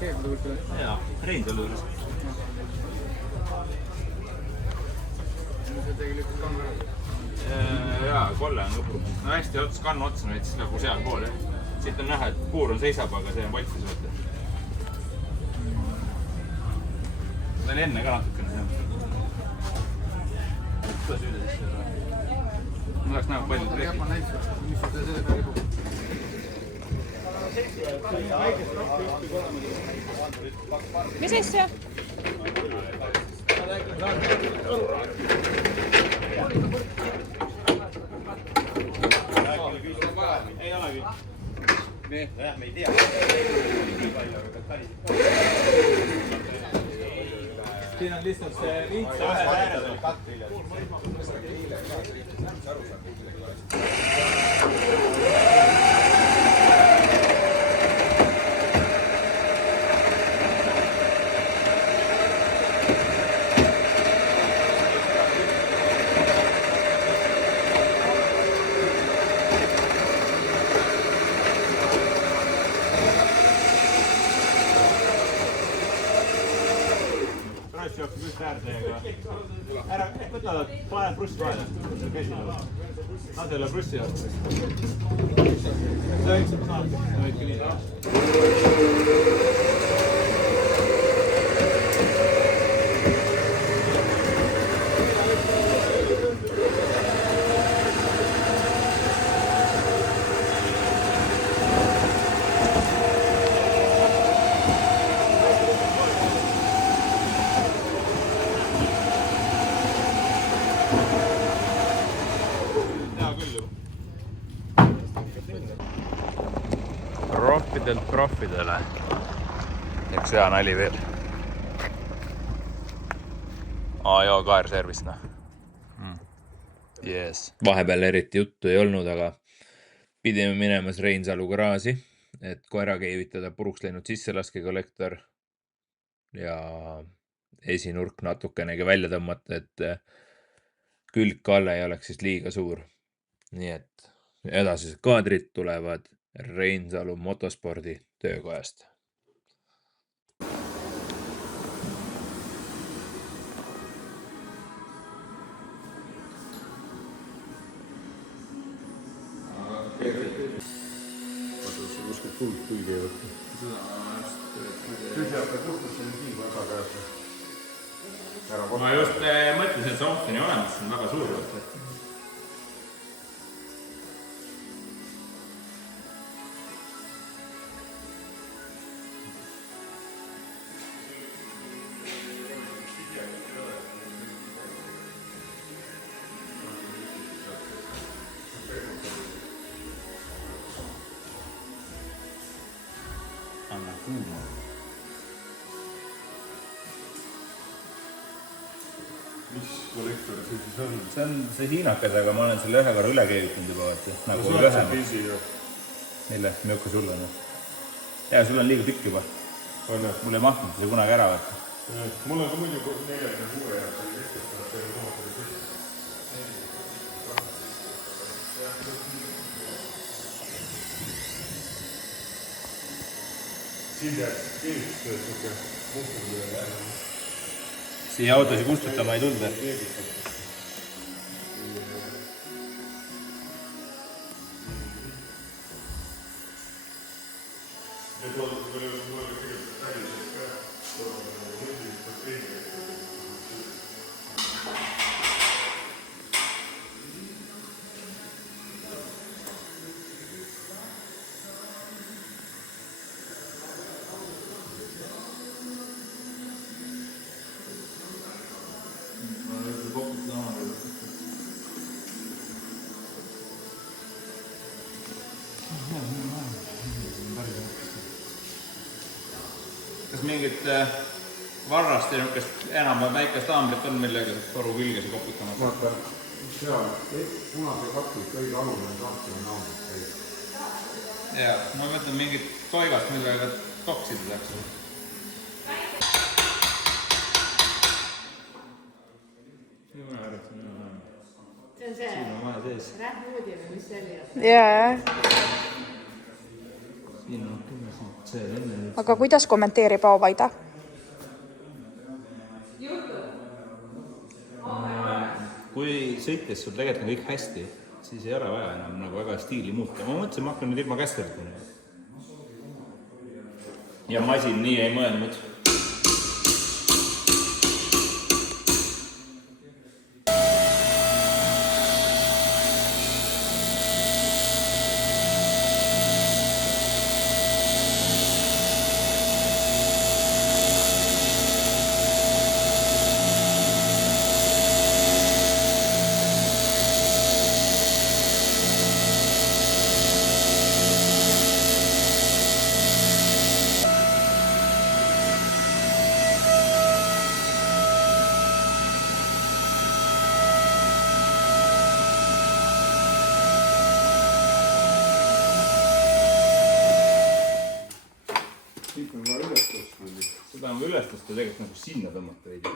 keerude kuskile? Jaa, Reinsalu juures. See tegelikult kann ära. Jaa, kolle on lõpur. No hästi ots, kann otsa näiteks nagu seal pool. Siit on näha, et puur on seisab, aga see on valtis võtta. See oli enne ka natukene see. Tule süüda sisse. Ma tahaks näha palju treki. Ma näitsin, mis see peale ripub. Mis asja? Ei olegi. Me ei tea. Siin on lihtsalt see riitsa ühe ääres. Jookseb just äärdega. Ära, võta pane brussi vahele. Nad ei ole brussi jookseb. See võiks saada. See võidki nii. Proffidelt proffidele. Üks hea nali veel. Joo, kaerservis, noh. Yes. Vahepeal eriti juttu ei olnud, aga pidime minemas Reinsalu garaaži, et koera keevitada puruks läinud sisselaskekollektor ja esinurk natukenegi välja tõmmata, et külgkalle ei oleks siis liiga suur. Nii et edasised kaadrid tulevad Reinsalu motospordi töökojast. Kuskil tuld kuigi ei võtta. Tühjad ka puhtasin nii väga käes. Ma just mõtlesin, et see oht on ju olemas, see on väga suur võtta. Anna kuuma. Mis kollektor see siis on? See on see hiinakas, aga ma olen selle ühe korra üle keevitanud juba, vaata. Nagu sul on see pisi ju. Mille? Milline sul on? Jaa, sul on liiga tükk juba. Mul ei mahtunud see kunagi ära, vaata. Mul on ka muidu 46 jaoks oli keskestanud teile kohapõli pisi. Siin jääks keevitustööd siuke muhtul üle. Siia autosi kustutama ei tulda. Kas mingit varrast ja enam väikest aambrit on, millega saaks toru külgesi koputama? Vaata, seal punase kapli kõige aluline tahti on aambrit täis. Jaa, ma mõtlen mingit toigast, millega toksida saaks. See on see rähmoodi või mis see oli? Siin on see enne aga kuidas kommenteerib Aavaida? Kui sõites sul tegelikult on kõik hästi, siis ei ole vaja enam nagu väga stiili muuta. Ma mõtlesin, ma hakkan nüüd ilma kästerit. Ja masin nii ei mõelnud. Seda on üles tõsta tegelikult nagu sinna tõmmata veidi.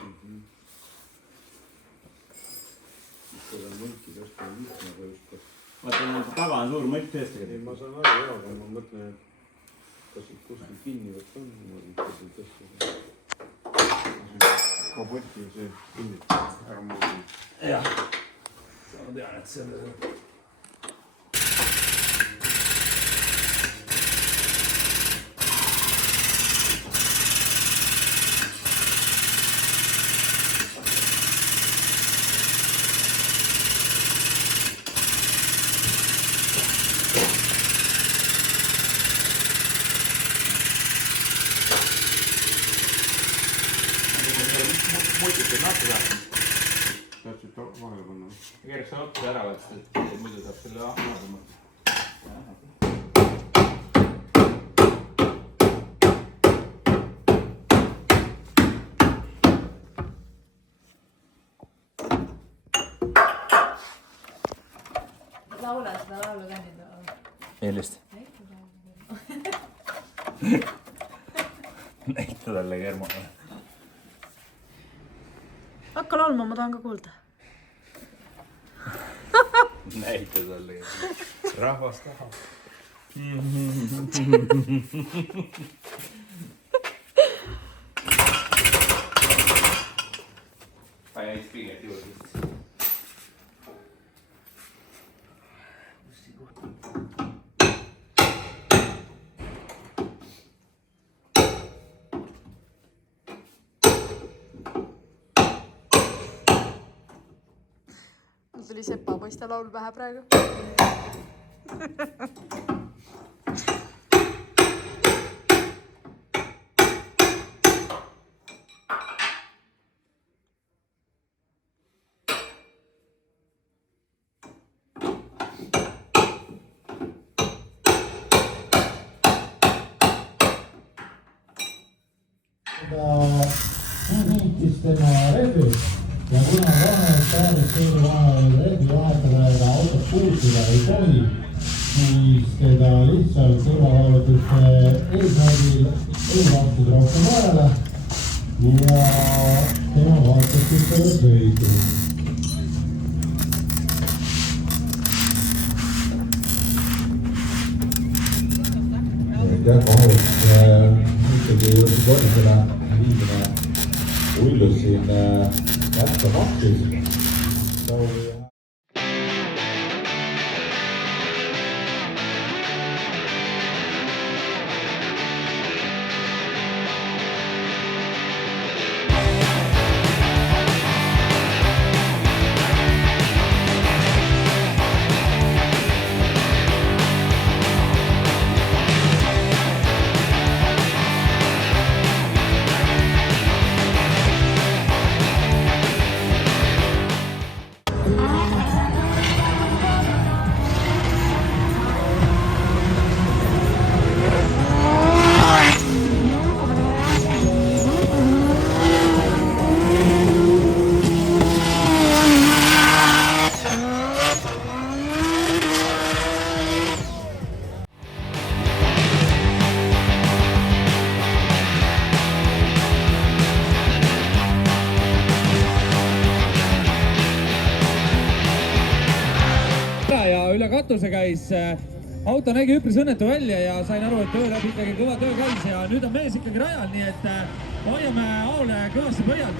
Seda on mõlki tõsta lihtne tõsta. Vaata, taga on suur mõlk tõesti. Ma saan aru, aga ma mõtlen, et kas kuskil kinni võtta on, ma võin tõsta. Kapotti see kinnitab ära muuta. Jah, ma tean, et see on... Muidugi nahku saab. Tahtsid vahele panna? Keeraks sa otsa ära, et muidu saab selle ahma. Laula seda laulu ka nüüd. Millist? Näita talle kerma. Hakka laulma, ma tahan ka kuulda. Näita talle kerma. Rahvas tahab. Pane neid pinget juurde. Mul tuli sepapoiste laul pähe praegu. Hiitis tema rehvi ja kuna vahel rehvi vahetada ega autot puutuda ei tohi, siis teda lihtsalt kõrvalauletuste eesmärgil ei lastud rohkem vahele ja tema vaatas siis selle sõidu. Kahjuks ikkagi just kordsele viimine ullus siin jätka maksis. Üle katuse käis auto nägi üpris õnnetu välja ja sain aru, et öö läbi ikkagi kõva töö käis ja nüüd on mees ikkagi rajal, nii et hoiame Aole kõvasti pöialt.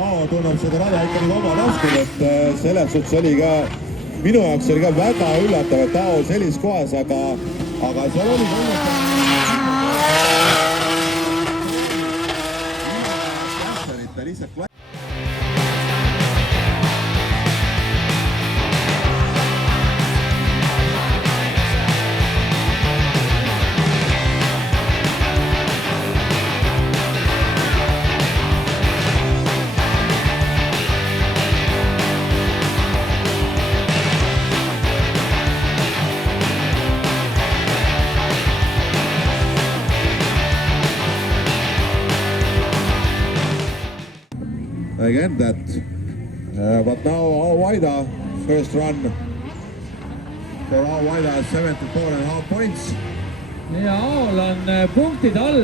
Ao tunneb seda rada ikkagi oma taskud, et selles suhtes oli ka, minu jaoks oli ka väga üllatav, et Ao sellises kohas, aga seal oli lihtsalt again that but now Ao Vaida first run for Ao Vaida 74.5 points. Ja Aol on punktid all,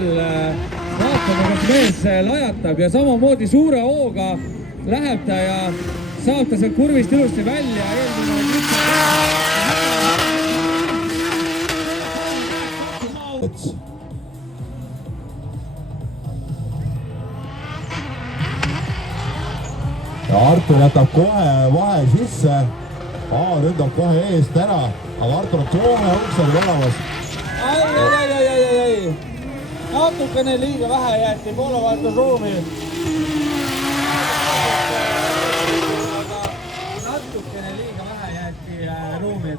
vaatame, kas mees lajatab ja samamoodi suure hooga läheb ta ja saab ta sealt kurvist ilusti välja. Ja Artur jätab kohe vahe sisse, Ao ründab kohe eest ära, aga Artur on kohe uksel olemas. Ei. Natukene liiga vähe jäeti poolevaatusruumi. Natukene liiga vähe jäeti ruumi.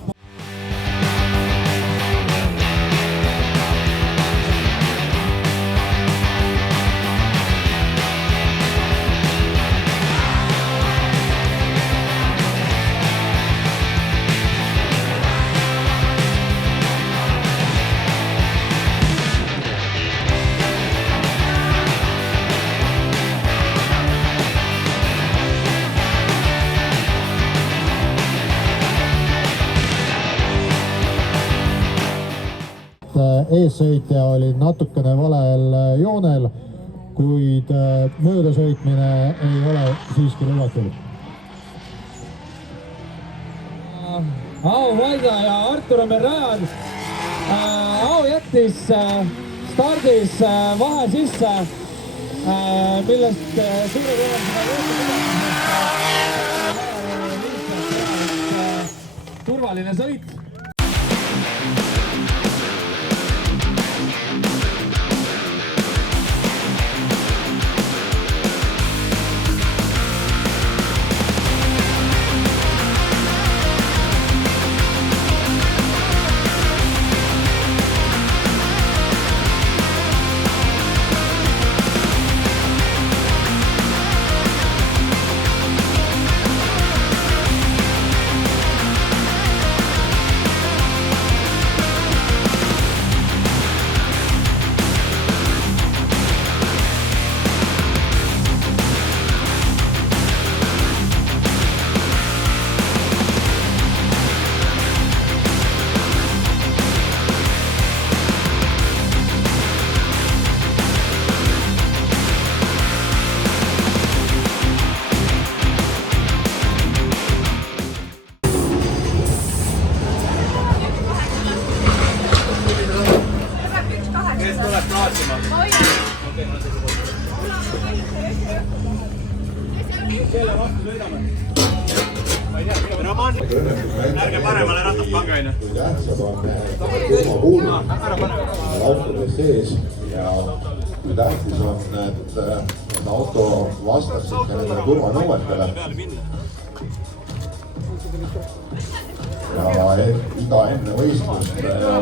Eessõitja oli natukene valel joonel, kuid möödasõitmine ei ole siiski lubatud. Ao Vaida ja Artur on meil rajal. Ao jättis stardis vahe sisse, millest suure turvaline sõit. Ärge paremale rattab pange aina. Kui tähtsad on turvakuulud autodes sees ja kui tähtis on, et auto vastaks ikka nendele turvanõuetele. Ja iga enne võistlust on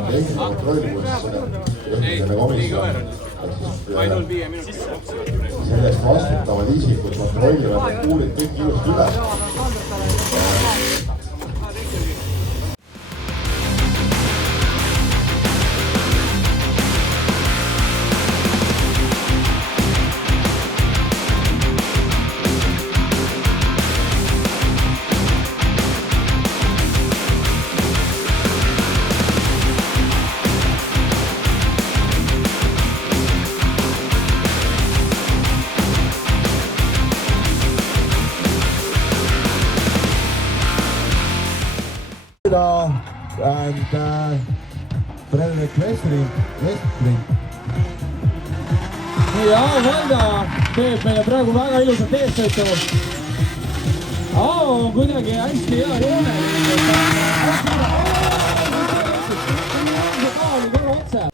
tehniline kontrollivus tehniline komisjon. Sellest vastutavad isikud kontrollivad, et kuulid kõik ilusti üle. and Fredrik Westring. ja Valda teeb meile praegu väga ilusat eessõitu. Aavo on kuidagi hästi hea joone. Paali korra otse.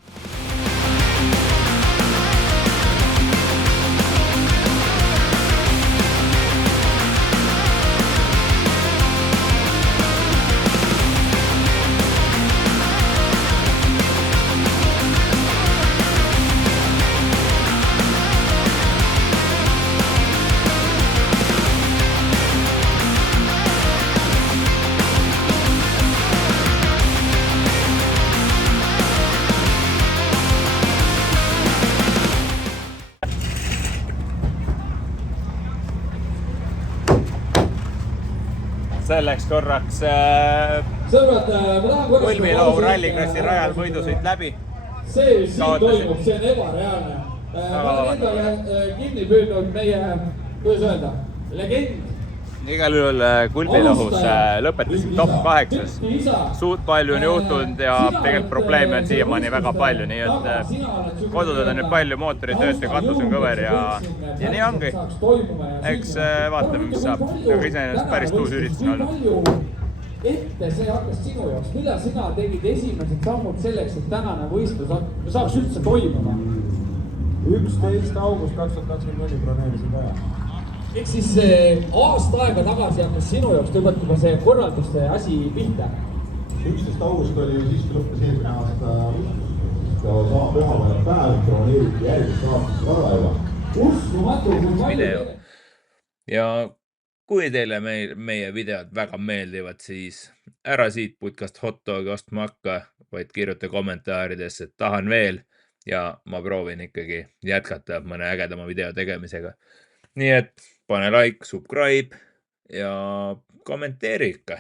Selleks korraks Sõbrad, ma tahan korraks... Kulmilau rallikrossi rajal võidusõit läbi. See, mis siin toimub, see on ebareaalne. Ma olen endale kinni püüdnud meie, kuidas öelda, legend. Igal juhul Kulmilahus lõpetasid top 8. Suht palju on juhtunud ja tegelikult probleeme on siiamaani väga palju, nii et kodudel on nüüd palju mootoritööd ja katus on kõver ja nii ongi. Eks vaatame, mis saab. Aga iseenesest päris tuus üritus on olnud. Ette see hakkas sinu jaoks. Mida sina tegid esimesed sammud selleks, et tänane võistlus saaks üldse toimuma? 11. august 2024 broneerisin päeva. Ehk siis aasta aega tagasi hakkas sinu jaoks tõmbata juba see korralduste asi pihta. 11. august oli siis, kui lõppes eelmine aasta sama pühapäeva päev, broneeriti järgmist aastast varaeva. Uskumatu, kui video. Ja kui teile meie videod väga meeldivad, siis ära siit putkast hot dogi ostma hakka, vaid kirjuta kommentaarides, et tahan veel ja ma proovin ikkagi jätkata mõne ägedama video tegemisega. Nii et pane like, subscribe ja kommenteeri ikka.